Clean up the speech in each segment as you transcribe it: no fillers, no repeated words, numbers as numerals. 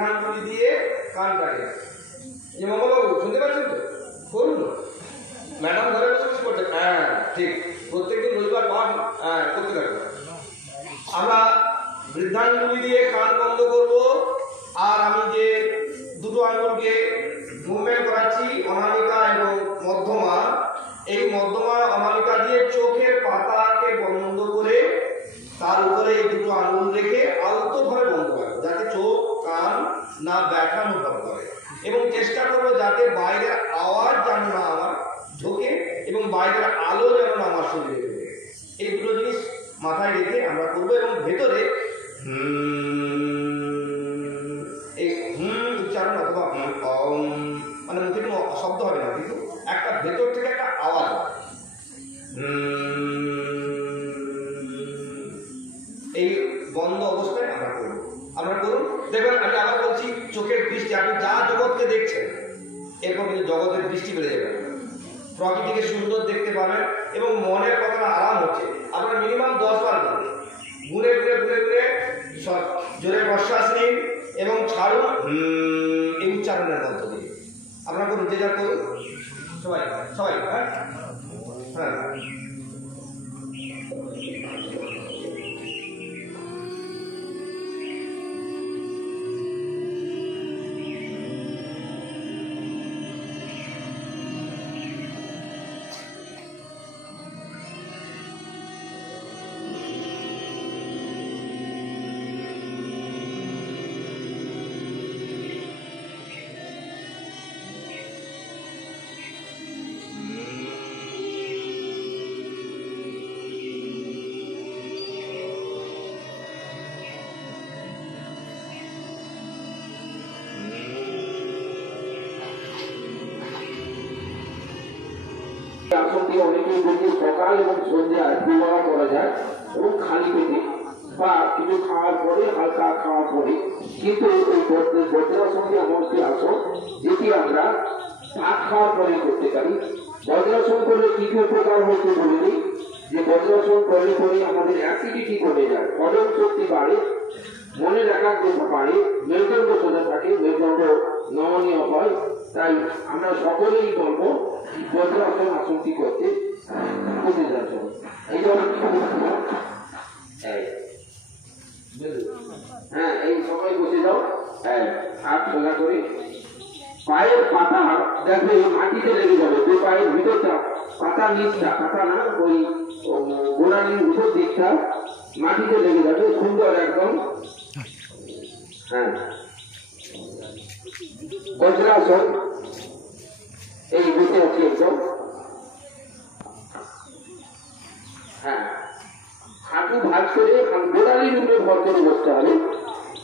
বৃদ্ধাঙ্গুলি দিয়ে কান কাটে। যে মঙ্গলবাবু শুনতে পাচ্ছেন তো? করুন। ম্যাডাম ঘরে বসে বসে করতে, হ্যাঁ ঠিক, প্রত্যেকদিন রবিবার করতে থাকবে। আমরা বৃদ্ধাঙ্গুলি দিয়ে কান বন্ধ করব, আর আমি যে দুটো আঙ্গুলকে মুভমেন্ট করাচ্ছি অনামিকা এবং মধ্যমা, এই মধ্যমা অনামিকা দিয়ে চোখের পাতাকে বন্ধ করে তার উপরে এই দুটো আঙ্গুল রেখে আলতোভাবে বন্ধ করে, যাতে চোখ কান না ব্যথা অনুভব করে, এবং চেষ্টা করবো যাতে বাইরের আওয়াজ যেন না আমার ঢোকে এবং বাইরের আলো যেন না আমার শরীরে ঢোকে। এই দুটো জিনিস মাথায় রেখে আমরা করবো। এবং ভেতরে এই উচ্চারণ অথবা মানে মুখে কোনো শব্দ হবে না, কিন্তু একটা ভেতর থেকে একটা আওয়াজ হবে। এই বন্ধ অবস্থায় আমরা করব। আমরা করুন, দেখবেন আমি আবার বলছি, চোখের দৃষ্টি, আপনি যা জগৎকে দেখছেন এরপর কিন্তু জগতের দৃষ্টি বেড়ে যাবে, প্রকৃতিকে সুন্দর দেখতে পাবেন এবং মনের কথা আরাম হচ্ছে। আপনারা মিনিমাম 10 বার ঘুরে ঘুরে ঘুরে ঘুরে জোরে প্রশ্বাস নিন এবং ছাড়ুন এই উচ্চারণের মধ্য দিয়ে। আপনারা করুন, যে যা করুন, সবাই সবাই। হ্যাঁ হ্যাঁ আসনটি অনেকেই যদি সকাল এবং সন্ধ্যায় দুবেলা করা যায় এবং খালি পেটে বা কিছু খাওয়ার পরে, হালকা খাওয়ার পরে। কিন্তু এই বজ্রাসনটি এমন একটি আসন যেটি আমরা ভাত খাওয়ার পরে করতে পারি। বজ্রাসন করলে কি কি উপকার হচ্ছে বলে দিই, যে বজ্রাসন করলে পরে আমাদের অ্যাসিডিটি কমে যায়, হজম শক্তি বাড়ে, মনের একাগ্রতা বাড়ে, মেরুদণ্ড সোজা থাকে, মেরুদণ্ড নমনীয় হয়। তাই আমরা সকলেই বলবো বজ্রাসন আসনটি করতে বুঝে যাচ্ছ। এই জন্য হ্যাঁ, এই সময় বসে যাও, হাত সোজা করে পায়ের পাতা দেখবে মাটিতে লেগে যাবে, তো পায়ের ভিতরটা, পাতা নিচটা, পাতা না ওই গোড়ালির উপর দিকটা মাটিতে লেগে যাবে, সুন্দর একদম। হ্যাঁ, বজ্রাসন এই বসে আছে একদম। হ্যাঁ, হাঁটু ভাঁজ করে গোড়ালির উপরে ভর করে বসতে হবে।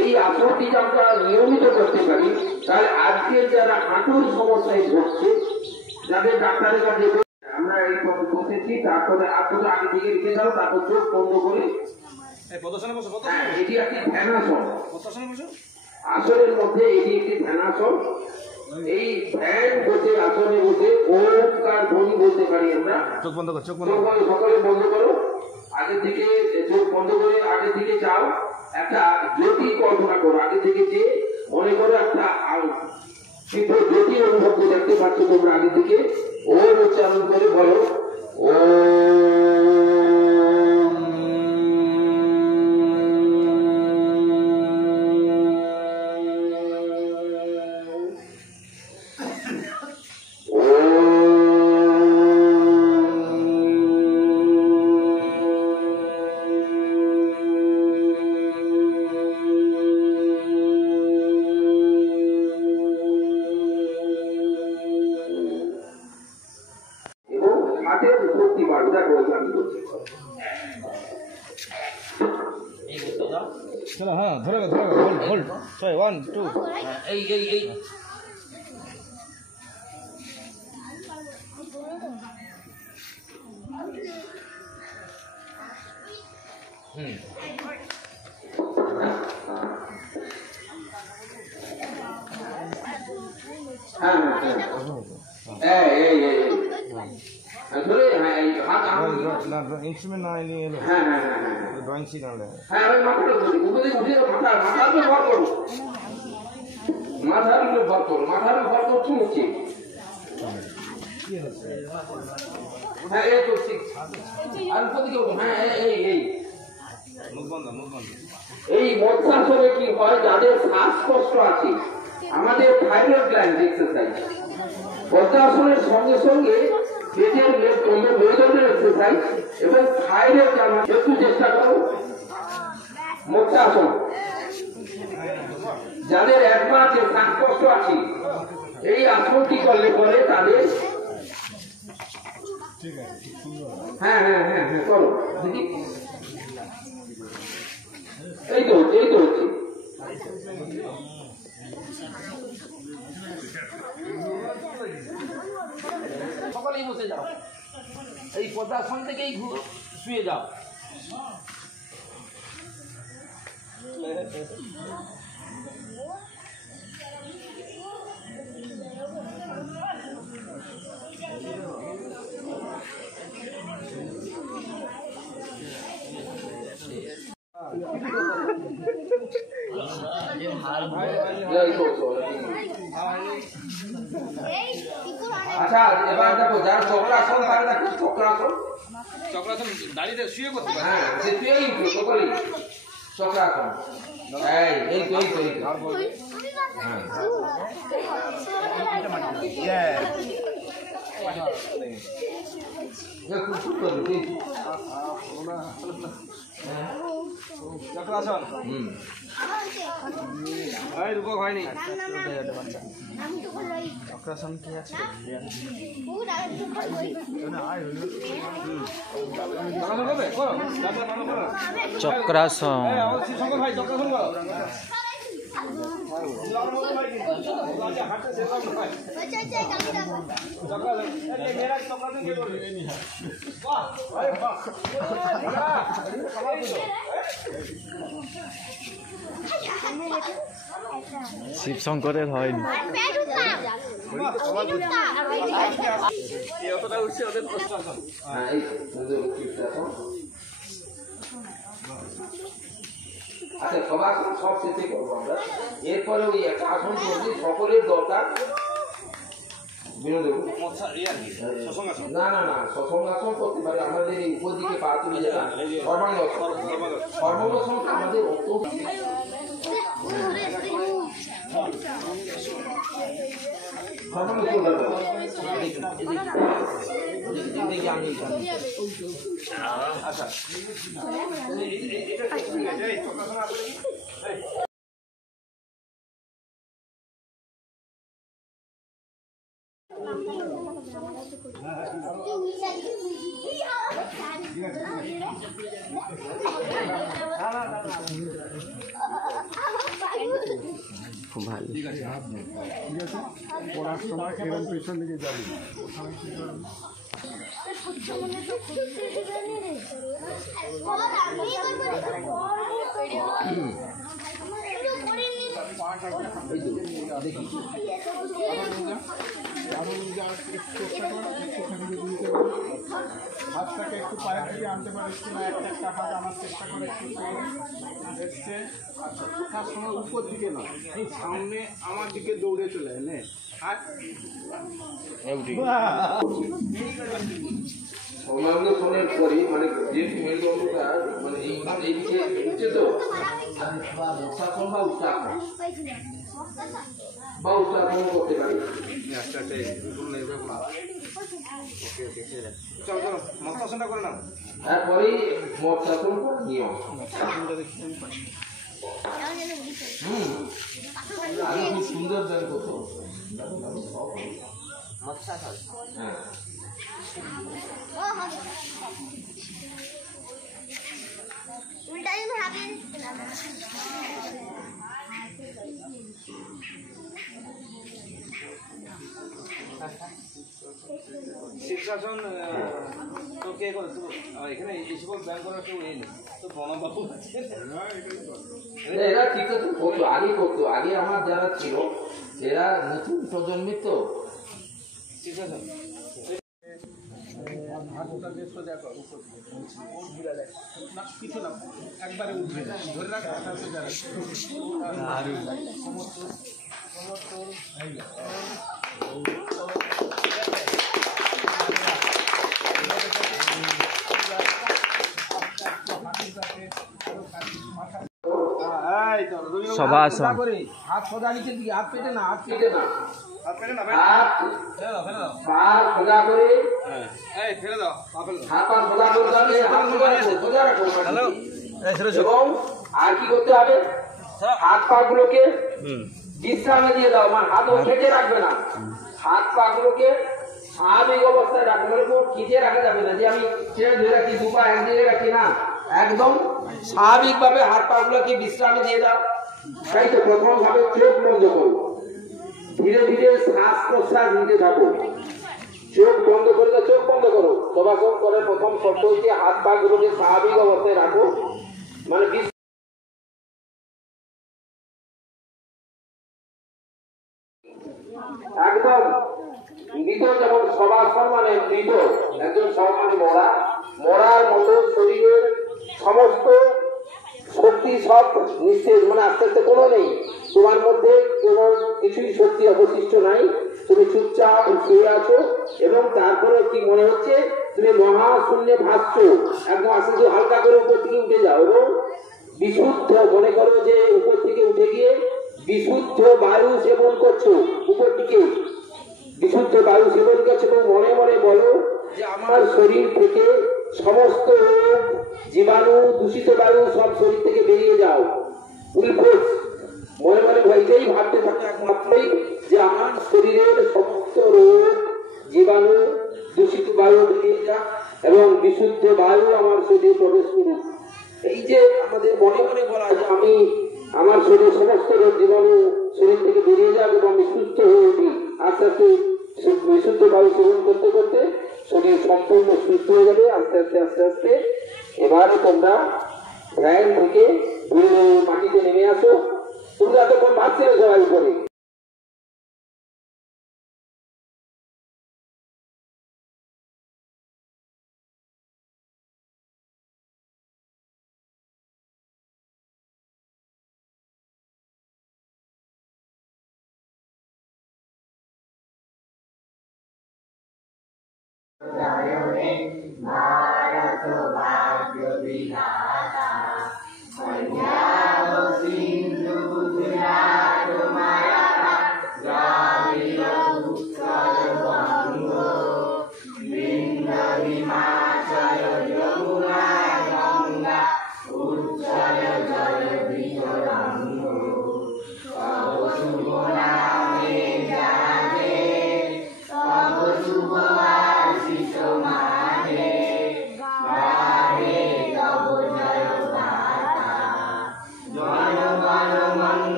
এই আসনটি আমরা নিয়মিত করতে পারি, তাহলে আজকে যারা হাঁটুর সমস্যায় ভুগছে, যাদের ডাক্তারের কাছে আমরা এই বসেছি, তারপরে আসলে আগে দিকে রেখে দাও, তারপর চোখ বন্ধ করে এটি একটি ধ্যানাসন। আসনের মধ্যে এটি একটি ধ্যানাসন। এই ধ্যান বসে আসনে বসে ওমকার ধ্বনি বলতে পারি আমরা। চোখ বন্ধ করো, সকলে বন্ধ করো, আগের দিকে চোখ বন্ধ করে আগের দিকে যাও, একটা জ্যোতি কল্পনা করো, আগে থেকে যে মনে করো একটা জ্যোতি অনুভব করে দেখতে পাচ্ছ তোমরা, আগে থেকে ওম উচ্চারণ করে বলো चलो हाँ धरेगा होल्ड होल्ड सॉरी 1 2 এই इंस्ट्रूमेंट ना नहीं है ड्राइंग शीट ना है हाँ মাথার উপরে ভর করো, মাথার উপরে ভর করছো নিচে। হ্যাঁ এই তো ঠিক। আর উপদিকে ওঠো, হ্যাঁ এই এই মধ্যাসনে কি হয়, যাদের শ্বাসকষ্ট আছে, আমাদের থাইরয়েড গ্ল্যান্ড এক্সারসাইজ। মধ্যাসনের সঙ্গে সঙ্গে পেটের মেরুদণ্ডের এক্সারসাইজ এবং থাইরয়েড জানা। একটু চেষ্টা করো মধ্যাসন। যাদের একমা আছে, শ্বাসকষ্ট আছে, এই আসনটি করলে পরে তাদের হ্যাঁ হ্যাঁ হ্যাঁ হ্যাঁ করো দেখি। এই তো হচ্ছে। সকলেই বসে যাও, এই পদ্মাসন থেকেই শুয়ে যাও। আচ্ছা এবার দেখো, যারা চক্রাসন থাকে দেখো, চক্রাসন দাঁড়িয়ে শুয়ে করতে পারে। হ্যাঁ সে শুয়েই উঠবে সকলেই। চক্রাসন এই তো হ্যাঁ খুব সুন্দর। চক্রাসন রূপক হয়নি। চক্রাসন কি আছে? চক্রাসন শঙ্কর ভাই চক্রাসন করো। শিবশঙ্করের হয়নি। আচ্ছা সবার সব শেষে করবো আমরা। এরপরে ওই একটা আসন করছি, সকলের দরকার বিনোদন। না না না, শশাঙ্গাসন করতে পারে আমাদের এই উপর দিকে পা তুলে যেটা সর্বাঙ্গাসন। সর্বাঙ্গাসনটা আমাদের অত আচ্ছা খুব ভালো। ঠিক আছে পড়ার সময় এরকম পেছন দিকে যাবি। হাতটাকে একটু পায়ের দিকে আনতে পারিস কিনা, একটা হাত আনার চেষ্টা করে একটু এসছে। তার সময় উপর দিকে নয়, এই সামনে আমার দিকে দৌড়ে চলে এনে সর্বাঙ্গাসনের পরে মানে যে মেরুদণ্ডটা মানে এইদিকে উঠছে তো, মৎস্যাসন বা উত্তাসন করতে পারি। চলো চলো মৎস্যাসনটা করে নাও। তারপরে মৎস্যাসন করার নিয়ম। আমি খুব সুন্দর দান করতো। হ্যাঁ শীর্ষাসন তো কে করেছে? এখানে এই সকল ব্যায়াম করার কেউ নেই তো প্রণববাবু আছে। এরা ঠিক আছে করতো, আগে করতো। আগে আমার যারা ছিল এরা নতুন প্রজন্মের তো। শীর্ষাসন হাতটা দিয়ে সোজা কর, উপর না কিছু না, একবারে উঠবে না, ধরে রাখ, সোজা রাখ। সবাসন হাত সোজা নিচের দিকে, হাত পেটে না, হাত পেটে না, হাত পা সোজা করে, হাত পা সোজা করে দাঁড়ালে হাত সোজা রাখো, এবং আর কি করতে হবে, হাত পা গুলোকে বিশ্রামে দিয়ে দাও, মানে হাত ফেটে রাখবে না, হাত পা গুলোকে স্বাভাবিক অবস্থায় রাখবে, মানে কোনো খিচে রাখা যাবে না যে আমি ছেড়ে ধরে রাখি, দু পা একদিকে রাখি না, একদম স্বাভাবিক ভাবে হাত পা গুলোকে বিশ্রামে দিয়ে দাও। তাই তো প্রথম ভাবে চোখ বন্ধ করো, ধীরে ধীরে শ্বাস প্রশ্বাস নিতে থাকো, চোখ বন্ধ করে দাও, চোখ বন্ধ করো। শবাসন করে প্রথম শব্দ হচ্ছে হাত পা গুলোকে স্বাভাবিক অবস্থায় রাখো, মানে একদম মৃত, যেমন শবাসন মানে মৃত, একজন মানে মরার মতো শরীরের সমস্ত শক্তি সব নিঃশেষ, মানে আস্তে আস্তে কোনো নেই, তোমার মধ্যে কোনো কিছুই শক্তি অবশিষ্ট নাই, তুমি চুপচাপ শুয়ে আছো এবং তারপরে কি মনে হচ্ছে তুমি মহাশূন্যে ভাসছো, একদম আস্তে আস্তে হালকা করে উপর থেকে উঠে যাও এবং বিশুদ্ধ মনে করো যে উপর থেকে উঠে গিয়ে বিশুদ্ধ বায়ু সেবন করছো, উপর দিকে বিশুদ্ধ বায়ু সেবন করছো এবং মনে মনে বলো যে আমার শরীর থেকে সমস্ত রোগ জীবাণু দূষিত বায়ু সব শরীর থেকে বেরিয়ে যাও, মনে মনে ভয়টাই ভাবতে থাকে একমাত্রই যে আমার শরীরের সমস্ত রোগ জীবাণু দূষিত বায়ু বেরিয়ে যাক এবং বিশুদ্ধ বায়ু আমার শরীরে প্রবেশ করুক। এই যে আমাদের মনে মনে বলা যে আমি আমার শরীর সমস্ত রোগ জীবাণু শরীর থেকে বেরিয়ে যাক এবং আমি সুস্থ হয়ে উঠি, আস্তে আস্তে বিশুদ্ধ বায়ু সেবন করতে করতে শরীর সম্পূর্ণ সুস্থ হয়ে যাবে। আস্তে আস্তে আস্তে আস্তে এবারে তোমরা ধ্যান থেকে মাটিতে নেমে আসো, তোমরা তখন ভাবছিলে সবাই করে भारत भाग्य विधाता